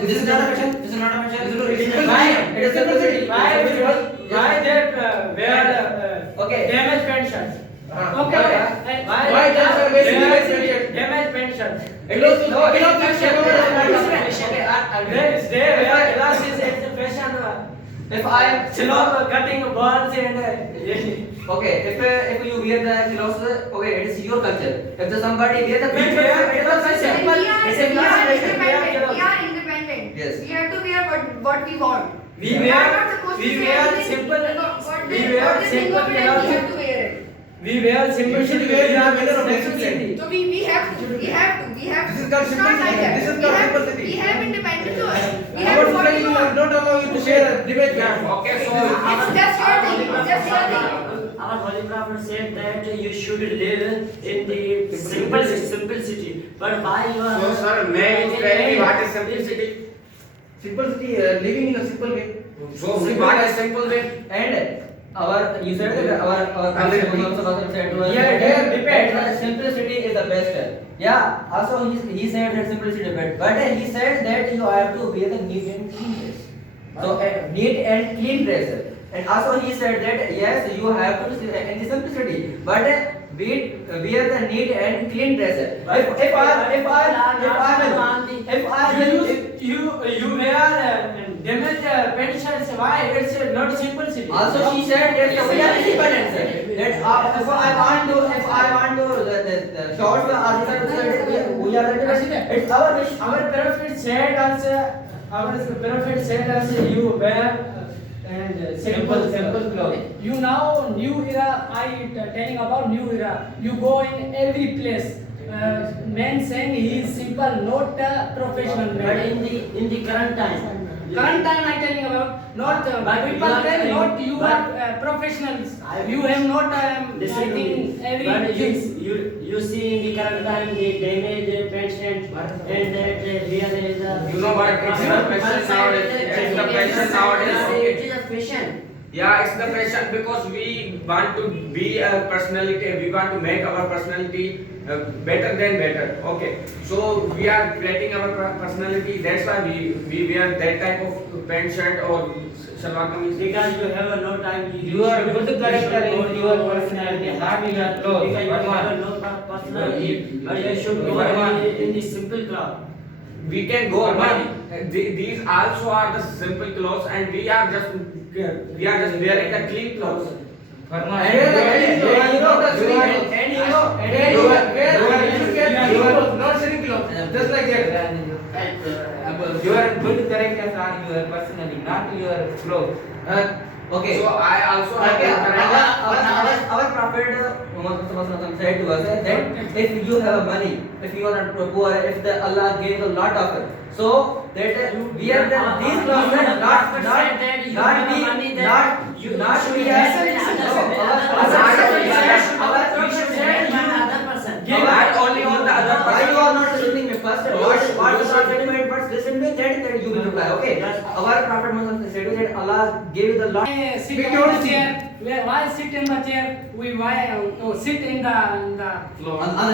this is not a fashion. This is not a fashion. This is not a fashion. Why? It is simplicity. Why that wear Okay. damaged pant shirts? Okay. Why that's a basic damaged pant shirts? It belongs to fashion. They wear glasses at the fashion. If I am Cutting balls and okay, if you wear the clothes, okay, it is your culture. If the somebody wear the pant, We are- it is a fashion. We are It's a class fashion. independent. Yes. We have to wear what we want. we are wear not supposed to we say wear anything. simple What we they wear think simple of it, and we clothes. have to wear it. We wear simple You should city. wear We in are the manner of simple discipline. city. So we have to. This is called It's not like simplicity. that. This is We called have- simplicity. We have independence. So we Our have what society we will want. not allow you to share a debate. Okay, so It's just your thing. It's just your thing. Our Holy Prophet said that you should live in the simplicity. But why you are? So, sir, may you tell me what is simplicity? Simplicity, living in a simple way. So, what is simple way? And our you said that our said to us Yeah, that depends. that simplicity is the best. Yeah, also he said that simplicity is best, but he said that you have to wear the neat and clean dress. So neat and clean dress. And also he said that yes, you have to in the simplicity, but wear the neat and clean dress. If I You wear damaged pant shirts. Why? It's not simple city. also she said that we are independent, sir. That if I want to the shorts or we are independent. It's our wish. Our prophet said also. You wear and simple clothes. You now new era. I telling about new era. You go in every place. Man saying he is simple, not professional But man. in the current time. Current time I telling about not But people you are tell telling- not you but- are professionals. You have not I Listen to think me. every But things. you see in the current time the damaged pant shirt and that here is a. You know what? It's the fashion nowadays. It's the fashion nowadays. It is a fashion. Yeah, it's the fashion because we want to be a personality. We want to make our personality better than better. Okay, so we are creating our personality. That's why we wear that type of pant shirt or shalwar kameez. Because you have no time. You are good character in your personality, not in your clothes. Because you have no personality, but you should go in the simple cloth. We can go, but these also are the simple clothes, and we are just wearing the clean clothes. Not sitting clothes. Just like that. Your good characters are your personality, not your clothes. Okay. So I also have Okay, a our prophet Muhammad said to us that if you have money, if you are not poor, if the Allah gave a lot of it, so that we are these clothes not we not only on the other Why you person. are not listening me first? What the prophet made first listen me, then you will reply. Okay. Our prophet Muhammad said that Allah gave the lot. Why sit We on don't the see. chair? Why sit in the chair? We sit in the On the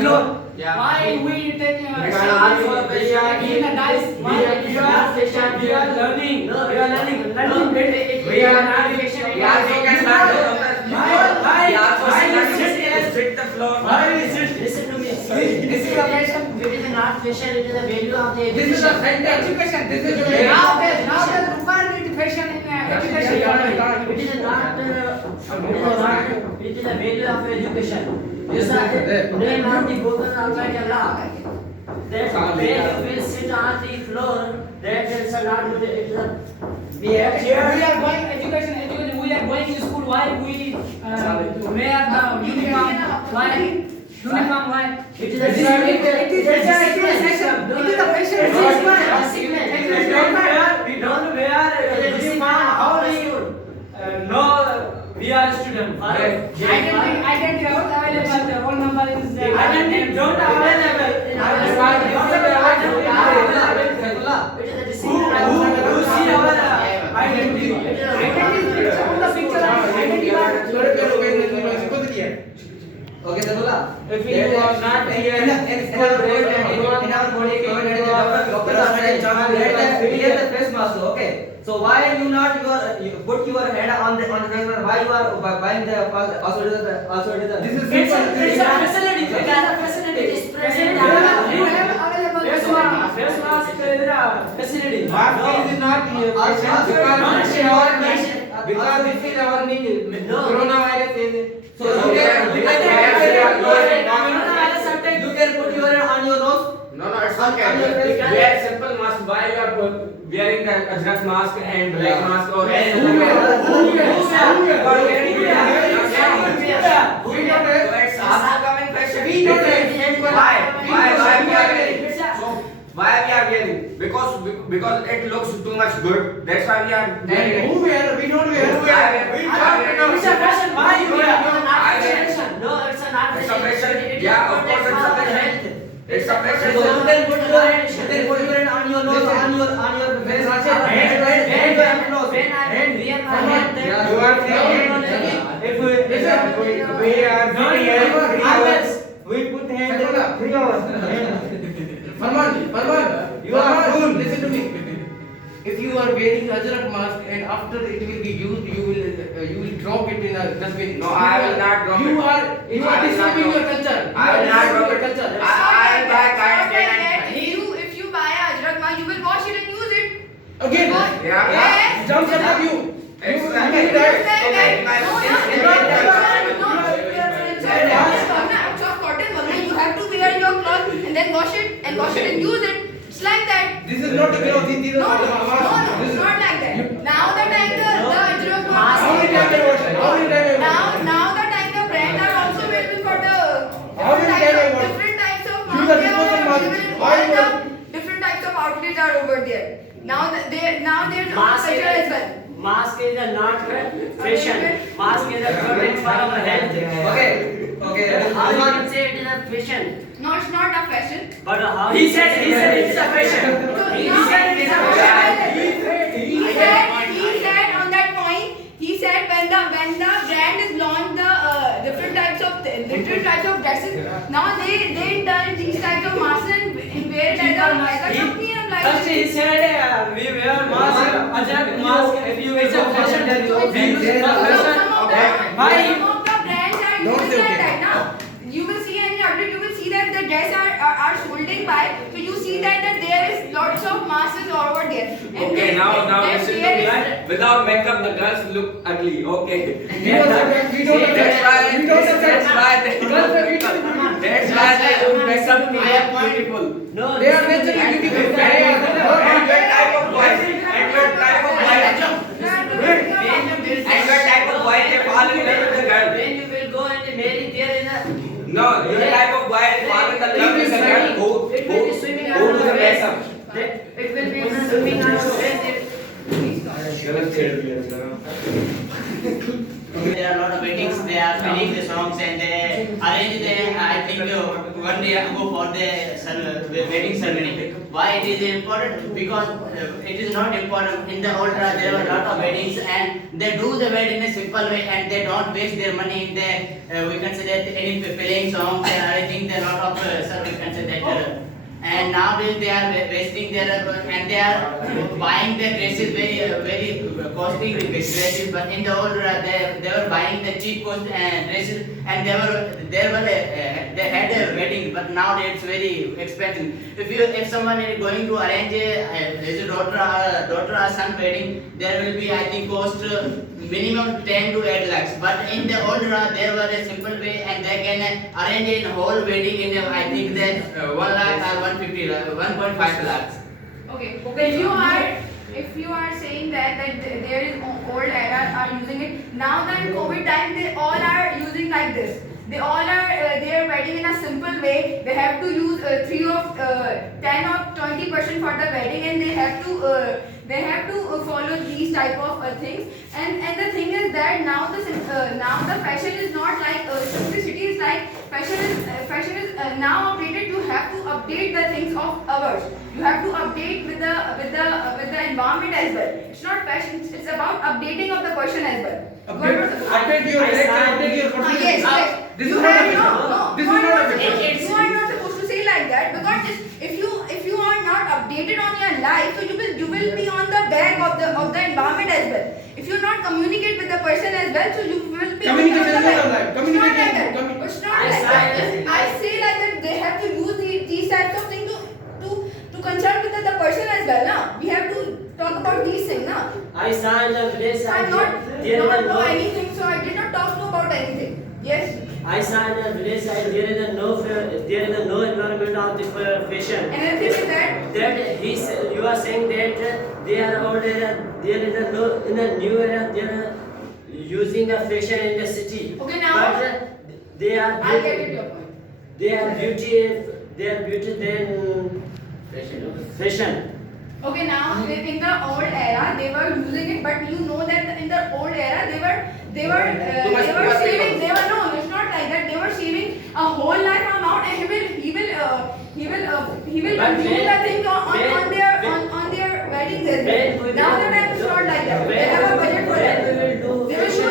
floor. Why we taking a Because shower also we are- in the dice? Why We are learning. We are learning. We are also can learn. We also can learn to sit the floor. Listen to me. This is a fashion. It is not fashion, it is the value of the This is a education. education. This is a Now they require fashion in education. It is not, it is the value of education. It is the name of the book of Almighty Allah. That way you will sit on the floor, that is not good. It is a, We are going education. We are going to school. Why we wear the uniform? Why uniform? Why? it is a fashion. We don't wear uniform. How do you know we are student? Identity not available. The roll number is Identity don't available. It is a Who discipline. see our identity? Okay, Sadullah. If you are not here In our our body, doctors are saying wear the face mask. Okay. So why you not you put your hand on the face mask? Why you are buying the also it is a This is It's a simple. facility. It is a facility. It is present. You have available Face mask. Face mask is a facility. Mask is not because this is our need. Coronavirus is. So you can put your hand on your nose. No, it's okay. Wear simple mask. Why you are wearing the Ajrak mask and black mask or any It's upcoming fashion. Why we are wearing? So why we are wearing? Because it looks too much good. That's why we are wearing. Who wear? We don't wear. It's a fashion. Why you wear? No, it's an art It's a fashion. fashion. Yeah, of course it's a fashion. It's a So fashion. you can put your hand on your nose, on your face. Hand nose. When I wear my hand, then You are saying if we are sitting here, we put hand 3 hours. Farman, you are cool. Listen to me. If you are wearing Ajrak mask and after it will be used, you will drop it in a dustbin. No, I will not drop You it. are disturbing your culture. I will not drop it. Culture. If you buy a Ajrak mask, you will wash it and use it. Again. Yeah. Yes. Jump up you. You have to wear your cloth and then wash it and use it. It's like that. This is not a cloth. This is No, not no, a mask. it's not like that. Now the time the Ajrak How many times I wash it? How many times I wash it? now the time the brand are also available for the How many times I wash it? different types of Use a disposable mask. Why you all wash the different types of outlets are over there. Now there's Mask culture as well. Mask is a not fashion. Mask is a product for our health. Okay. How you can say it is a fashion? No, it's not a fashion. But how He said it's a fashion. So He now said it's a fashion. he said on that point. He said when the brand is launched the different types of dresses. Now they done these types of masks and wear it as a company and like. First he said we wear mask, Ajrak mask. If you it's a fashion, then we use fashion. Why? Some of the brands are Don't using say like okay. that now. You will see any update, you will see that the dress are holding by. So you see that there is lots of masks over there. And Okay, then- now then listen to there me. is- Without makeup, the girls look ugly. Okay. We don't accept. We don't That's why. accept. We don't That's accept. why they That's why they do makeup to look beautiful. No, They are naturally beautiful. And what type of boy? And what type of boy? And what type of boy they fall in love with the girl? when you will go and marry, there is a No, this type of boy fall in love with the girl it will be swimming who out do of the the face. makeup. It will be swimming out of the face. There are a lot of weddings, they are singing the songs and they arrange the, I think, one day ago for the wedding ceremony. Why it is important? Because it is not important. In the old era, there were a lot of weddings and they do the wedding in a simple way and they don't waste their money in the, we can say that any playing songs and arranging the lot of, we can say that, and nowadays they are wasting their and they are buying the dresses very costly dresses. But in the old era, they were buying the cheap dresses and they had a wedding. But nowadays it's very expensive. If someone is going to arrange his daughter or son wedding, there will be, I think, cost minimum 10 to 8 lakhs. But in the old era, there were a simple way and they can arrange a whole wedding in I think that 1 lakh or 1.5 lakhs. Okay. If you are saying that there is old era are using it now, then COVID time they all are using like this. They all are their wedding in a simple way. They have to use 10 or 20% for the wedding, and they have to follow these type of things. And the thing is that now the fashion is not like simplicity. Is like fashion is now updated. You have to update the things of ours. You have to update with the environment as well. It's not fashion. It's about updating of the person as well. Update your direction, update your person. Yes. This is You not a have- fashion. no, This you is are not a not fashion. supposed- You are not supposed to say like that because if you committed on your life, so you will be on the back of the environment as well. If you not communicate with the person as well, so you will be Communication on the is back. not like- communication- It's not like that. It's not like that. I say like that they have to use these types of things to consult with the person as well. Na? We have to talk about these things. Na? I signed a village I side. not know anything, so I did not talk to about anything. Yes. I signed a village side. There is a no environment of the fashion. Another thing is that That you are saying that they are already there is a no in a new era they are using a fashion in the city. Okay, now- But they are I get it your point. they are beauty than fashion. Okay, now in the old era they were using it, but you know that in the old era they were saving. They were no, it's not like that. They were saving a whole life amount, and he will But use the thing on their weddings as well. Now the time is not like that. They have a budget for that. They will use it.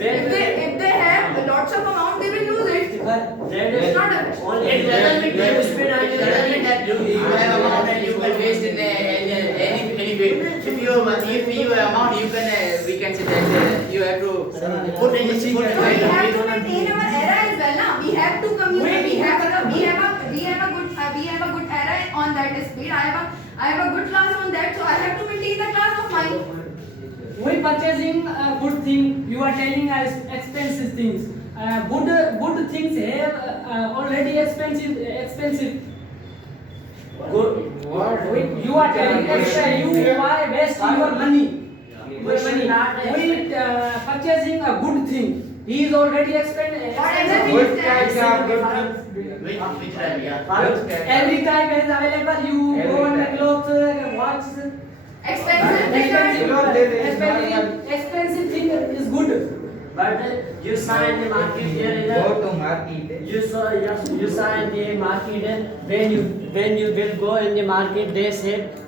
If they have lots of amount, they will use it. That It's is not a only It doesn't mean you that spend on it doesn't mean that you have amount and you can waste in any way. If you amount you can we can say that you have to put in So we have to maintain our era as well, na? We have to communicate. We have a good era on that speed. I have a good class on that, so I have to maintain the class of mine. We purchasing a good thing. You are telling us expensive things. Good things have already expensive. good. You are telling extra. You why waste your money? We should not We purchasing a good thing. He is already expensive. Good which yeah. Every type is available. You go on the clothes, watch. Expensive thing is good. But you sign the market there is a Go to market. you sign the market when you will go in the market they said